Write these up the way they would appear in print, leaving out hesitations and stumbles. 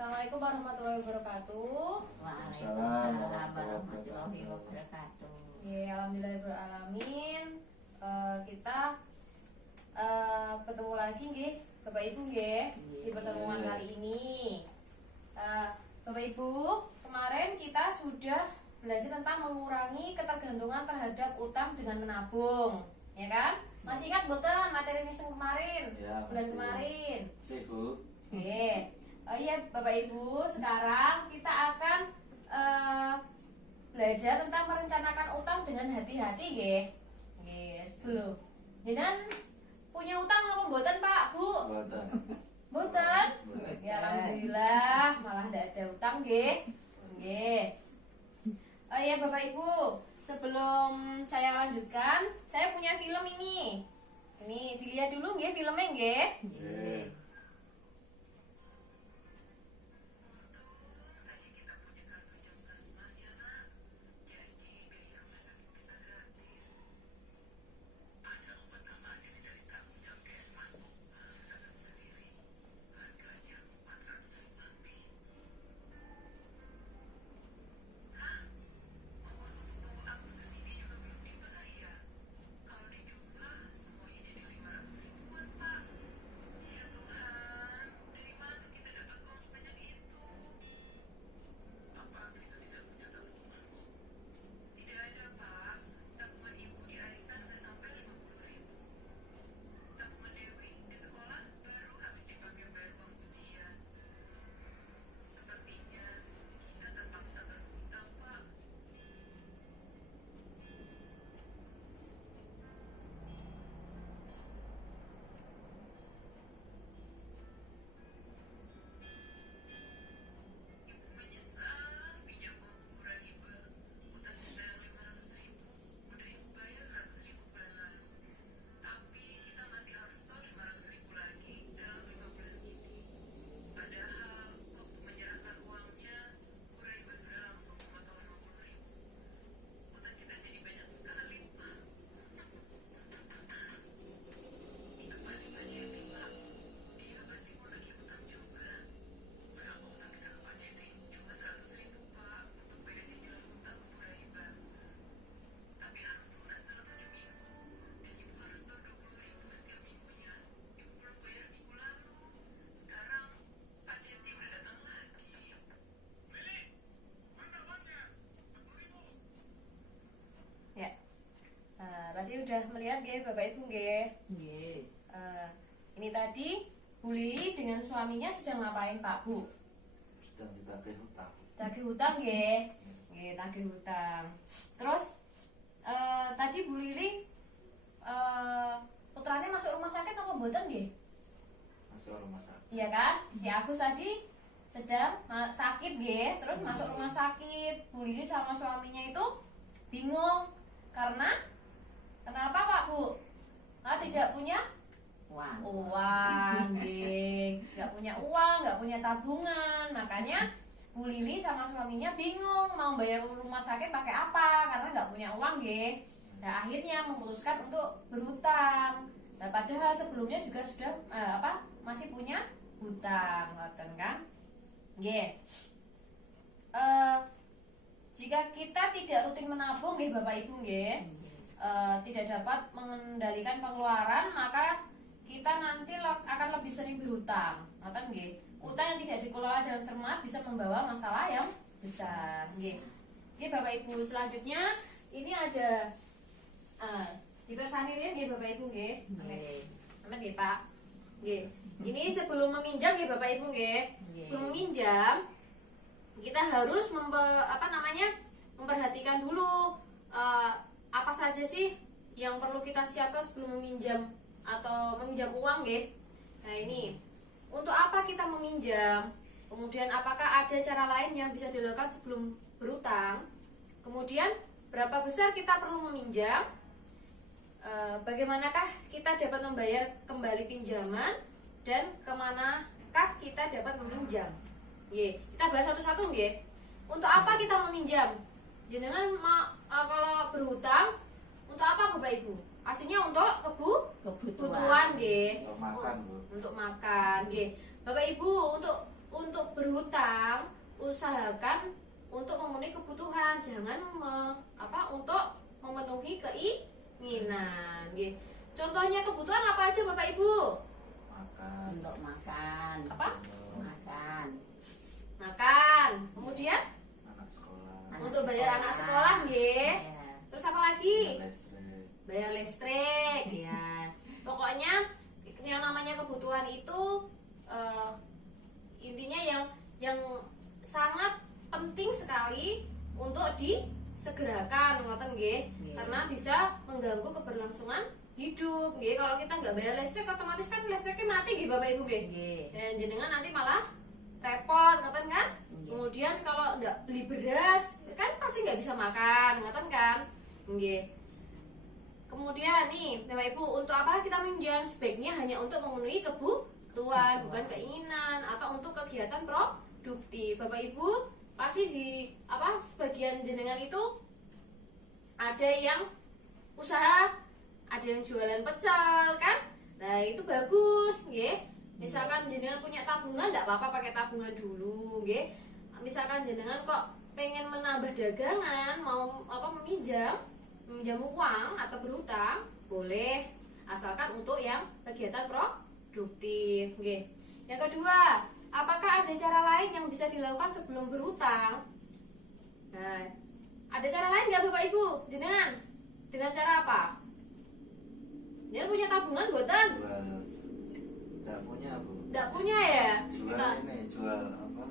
Assalamualaikum warahmatullahi wabarakatuh. Waalaikumsalam warahmatullahi wabarakatuh. Ya, alhamdulillahirobbilalamin. Kita bertemu lagi nggih, Bapak Ibu nggih, di pertemuan kali ini. Bapak Ibu, kemarin kita sudah belajar tentang mengurangi ketergantungan terhadap utang dengan menabung, ya kan? Masih ingat boten materi minggu kemarin? Ya, bulan masih. kemarin. Masih, Bu. Oke. Oh iya Bapak Ibu, sekarang kita akan belajar tentang merencanakan utang dengan hati-hati nggih. Nggih, sebelum. Jenengan punya utang apa mboten, Pak, Bu? Boten. Mboten? Mboten. Ya alhamdulillah, malah tidak ada utang nggih. Nggih. Oh iya Bapak Ibu, sebelum saya lanjutkan, saya punya film ini. Ini dilihat dulu nggih filmnya nggih. Nggih. Ya. Tadi udah melihat nggih Bapak Ibu nggih. Nggih. Ini tadi Bu Lili dengan suaminya sedang ngapain Pak Bu? Sedang ditagih hutang. Tagih hutang nggih. Nggih, tagih hutang. Terus tadi Bu Lili putranya masuk rumah sakit apa mboten nggih? Masuk rumah sakit. Iya kan? Si Agus tadi sedang sakit nggih, terus masuk rumah sakit. Bu Lili sama suaminya itu bingung karena kenapa Pak Bu? Tidak punya uang, nggih. Nggak punya uang, nggak punya tabungan. Makanya Bu Lili sama suaminya bingung mau bayar rumah sakit pakai apa karena nggak punya uang, nggih. Nah, akhirnya memutuskan untuk berhutang. Nah, padahal sebelumnya juga sudah masih punya hutang, ngoten kan? Nggih. Jika kita tidak rutin menabung, nggih Bapak Ibu nggih, tidak dapat mengendalikan pengeluaran, maka kita nanti akan lebih sering berhutang, ngoten nggih. Utang yang tidak dikelola dengan cermat bisa membawa masalah yang besar, nggih. Nggih Bapak Ibu, selanjutnya ini ada dipersani nggih Bapak Ibu nggih. Nggih. Amin nggih Pak. Nggih. Ini sebelum meminjam nggih Bapak Ibu nggih. Nggih. Sebelum meminjam kita harus memperhatikan dulu apa saja sih yang perlu kita siapkan sebelum meminjam atau meminjam uang nggih. Nah, ini untuk apa kita meminjam? Kemudian apakah ada cara lain yang bisa dilakukan sebelum berutang? Kemudian berapa besar kita perlu meminjam? Bagaimanakah kita dapat membayar kembali pinjaman dan kemanakah kita dapat meminjam? Nggih, kita bahas satu-satu nggih. Untuk apa kita meminjam? Jenengan kalau berhutang untuk apa Bapak Ibu? Aslinya untuk kebutuhan nggih. Untuk makan, Bu. Untuk makan nggih. Bapak Ibu untuk untuk berhutang usahakan untuk memenuhi kebutuhan, jangan untuk memenuhi keinginan. Nggih. Contohnya kebutuhan apa aja Bapak Ibu? Makan. Untuk makan. Apa? Makan. Makan. Kemudian Anak sekolah. untuk bayar anak sekolah, nggih. Ya. Terus apa lagi? Listrik. Bayar listrik, ya. Pokoknya yang namanya kebutuhan itu intinya yang sangat penting sekali untuk disegerakan, ngoten nggih. Nggih. Karena bisa mengganggu keberlangsungan hidup, nggih. Kalau kita nggak bayar listrik, otomatis kan listriknya mati, nggih Bapak Ibu, nggih. Nggih. Dan jenengan nanti malah repot, ngoten kan? Nggih. Kemudian kalau nggak beli beras, kan pasti nggak bisa makan, ngoten kan? Nggih. Kemudian nih, Bapak Ibu, untuk apa kita minjam? Sebaiknya hanya untuk memenuhi kebutuhan, bukan keinginan atau untuk kegiatan produktif. Bapak Ibu, pasti sebagian jenengan itu ada yang usaha, ada yang jualan pecel kan? Nah, itu bagus, nggih. Misalkan jenengan punya tabungan, enggak apa-apa pakai tabungan dulu, nggih. Misalkan jenengan kok pengen menambah dagangan, mau meminjam uang atau berhutang, boleh, asalkan untuk yang kegiatan produktif, nggih. Yang kedua, apakah ada cara lain yang bisa dilakukan sebelum berhutang? Nah, ada cara lain nggak Bapak Ibu? Jenengan dengan cara apa? Jenengan punya tabungan buatan? Jual. Tidak punya Bu. Nggak punya ya? Jual Nah, ini, jual apa?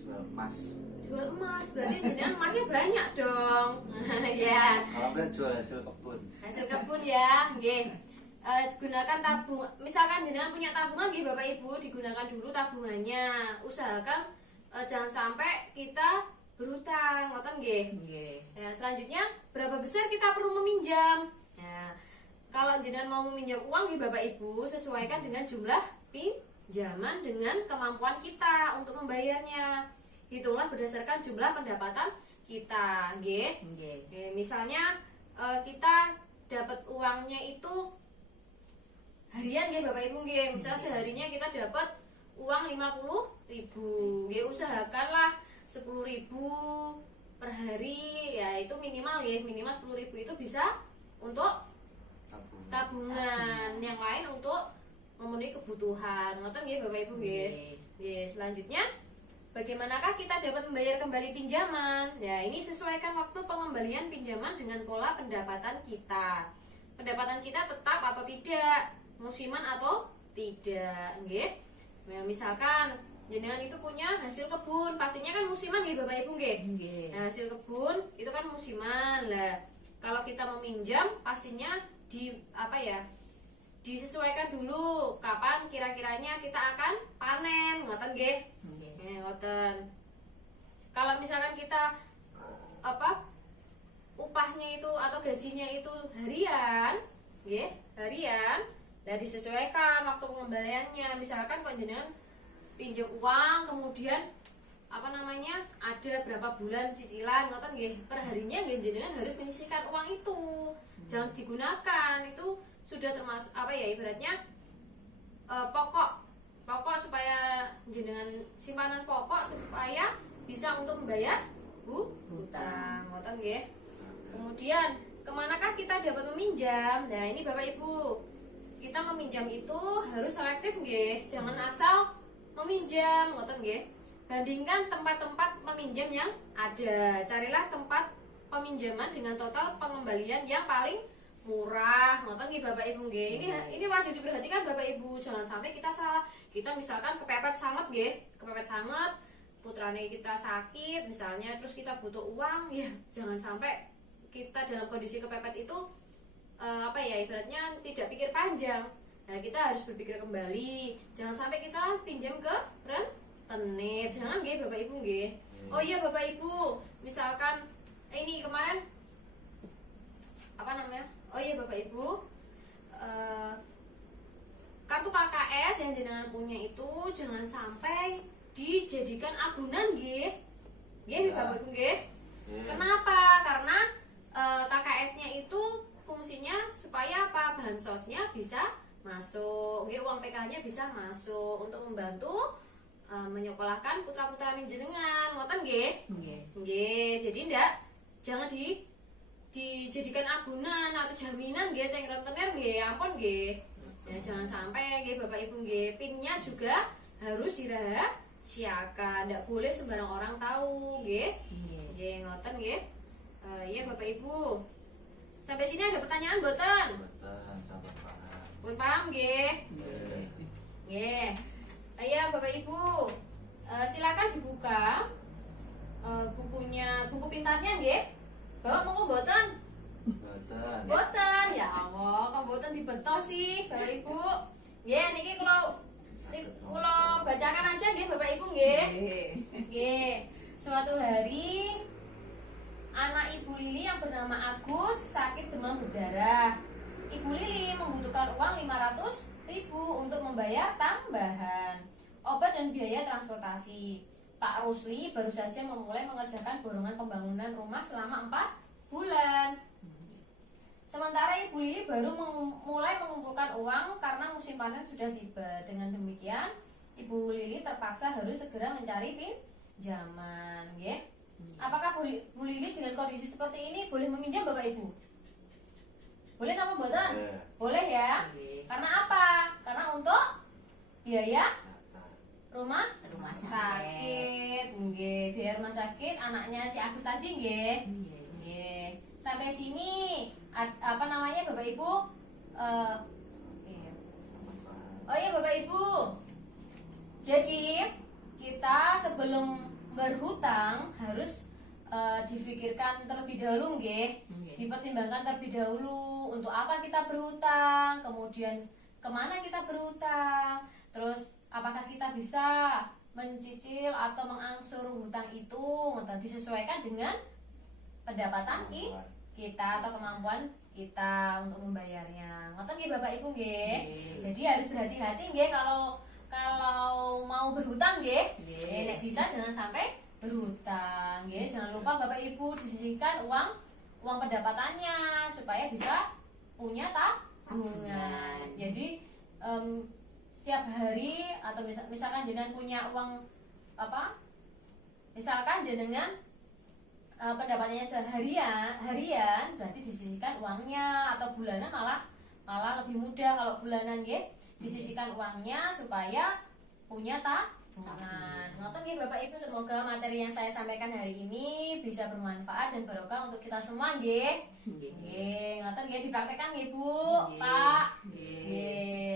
Jual emas. jual emas, berarti jenengan emasnya banyak dong. Ya, Kalau enggak jual hasil kebun. hasil kebun ya, nggih. Gunakan tabung, misalkan jenengan punya tabungan nggih Bapak Ibu, digunakan dulu tabungannya. Usahakan jangan sampai kita berhutang, ngoten nggih. Nggih. Ya, selanjutnya berapa besar kita perlu meminjam? Ya, kalau jenengan mau meminjam uang nih Bapak Ibu, sesuaikan dengan jumlah pinjaman dengan kemampuan kita untuk membayarnya. Hitunglah berdasarkan jumlah pendapatan kita, nggih. Nggih. Misalnya kita dapat uangnya itu harian nggih Bapak Ibu nggih. Misalnya seharinya kita dapat uang 50.000. Nggih, usahakanlah 10.000 per hari, ya itu minimal nggih, minimal 10.000 itu bisa untuk tabungan, yang lain untuk memenuhi kebutuhan. Ngoten nggih Bapak Ibu nggih. Nggih, selanjutnya bagaimanakah kita dapat membayar kembali pinjaman? Ya, ini sesuaikan waktu pengembalian pinjaman dengan pola pendapatan kita. Pendapatan kita tetap atau tidak, musiman atau tidak, nggih. Nah, misalkan jenengan itu punya hasil kebun, pastinya kan musiman nggih Bapak Ibu nggih. Nggih. Nah, hasil kebun itu kan musiman. Lah, kalau kita meminjam pastinya disesuaikan dulu kapan kira-kiranya kita akan panen, ngoten nggih. Nggih. Ngoten. Kalau misalkan kita upahnya itu atau gajinya itu harian, nggih, harian, nah disesuaikan waktu pengembaliannya. Misalkan kok jenengan pinjam uang kemudian ada berapa bulan cicilan, ngoten nggih, perharinya nggih jenengan harus menyisihkan uang itu. Jangan digunakan, itu sudah termasuk ibaratnya pokok supaya jenengan simpanan pokok supaya bisa untuk membayar hutang, ngoten nggih. Kemudian kemanakah kita dapat meminjam? Nah ini Bapak Ibu, kita meminjam itu harus selektif nggih, jangan asal meminjam, ngoten nggih. Bandingkan tempat-tempat meminjam yang ada, carilah tempat peminjaman dengan total pengembalian yang paling murah, ngoten nggih Bapak Ibu nggih. Ini wajib diperhatikan Bapak Ibu, jangan sampai kita salah. Kita misalkan kepepet sangat nggih, putrane kita sakit misalnya, terus kita butuh uang, ya jangan sampai kita dalam kondisi kepepet itu ibaratnya tidak pikir panjang. Nah, kita harus berpikir kembali. Jangan sampai kita pinjam ke rentenir. Jangan nggih Bapak Ibu nggih. Oh iya Bapak Ibu, misalkan ini kemarin Oh iya Bapak Ibu, kartu KKS yang jenengan punya itu jangan sampai dijadikan agunan nggih. Nggih Bapak Ibu nggih. Kenapa? Karena KKS-nya itu fungsinya supaya bansosnya bisa masuk, uang PK-nya bisa masuk untuk membantu menyekolahkan putra-putra jenengan, ngoten nggih? Nggih. Nggih, jadi jangan dijadikan agunan atau jaminan nggih teng rentenir nggih, ampun nggih. Ya jangan sampai nggih Bapak Ibu nggih, pinnya juga harus dirahasiakan, tidak boleh sembarang orang tahu nggih. Nggih. Nggih, ngoten nggih. Iya Bapak Ibu. Sampai sini ada pertanyaan mboten? Betul, tambah paham. Pun paham nggih? Nggih. Nggih. Iya Bapak Ibu. Silakan dibuka buku pintarnya nggih. Bapak mau mboten? Betul. Mboten. Ya Allah, kok mboten dibeto sih Bapak Ibu. Nggih, niki kula bacakan aja nggih Bapak Ibu nggih. Nggih. Nggih. Suatu hari anak Ibu Lili yang bernama Agus sakit demam berdarah. Ibu Lili membutuhkan uang 500.000 untuk membayar tambahan obat dan biaya transportasi. Pak Rusli baru saja memulai mengerjakan borongan pembangunan rumah selama 4 bulan. Sementara Ibu Lili baru mulai mengumpulkan uang karena musim panen sudah tiba. Dengan demikian, Ibu Lili terpaksa harus segera mencari pinjaman. Nggih. Apakah Bu Lili dengan kondisi seperti ini boleh meminjam Bapak Ibu? Boleh nama mboten? Boleh. Boleh ya. Nggih. Karena apa? Karena untuk biaya rumah Rumah sakit. sakit. Nggih, biaya rumah sakit anaknya si Agus tadi nggih. Nggih. Nggih. Sampai sini apa namanya Bapak Ibu? Iya. Oh iya Bapak Ibu. Jadi kita sebelum berhutang harus difikirkan terlebih dahulu nggih. Nggih. Dipertimbangkan terlebih dahulu untuk apa kita berhutang, kemudian kemana kita berhutang, terus apakah kita bisa mencicil atau mengangsur hutang itu, disesuaikan dengan pendapatan kita atau kemampuan kita untuk membayarnya. Ngoten nggih Bapak Ibu nggih. Nggih. Jadi harus berhati-hati nggih kalau mau berhutang nggih. Nggih. Nek bisa jangan sampai berhutang nggih. Jangan lupa Bapak Ibu disisihkan uang pendapatannya supaya bisa punya tabungan. Jadi setiap hari atau misalkan jenengan punya uang misalkan jenengan pendapatannya harian berarti disisihkan uangnya, atau bulanan malah lebih mudah kalau bulanan nggih disisihkan uangnya supaya punya tabungan. Ngoten nggih Bapak Ibu, semoga materi yang saya sampaikan hari ini bisa bermanfaat dan barokah untuk kita semua nggih. Nggih. Nggih, ngoten nggih dipraktekkan nggih Bu, Nggih. Pak. Nggih. Nggih.